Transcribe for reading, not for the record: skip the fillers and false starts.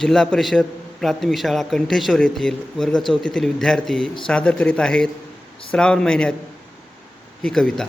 जिल्हा परिषद प्राथमिक शाळा कंठेश्वर येथील वर्ग चौथीतील विद्यार्थी सादर करीत आहेत श्रावण महिन्यात ही कविता.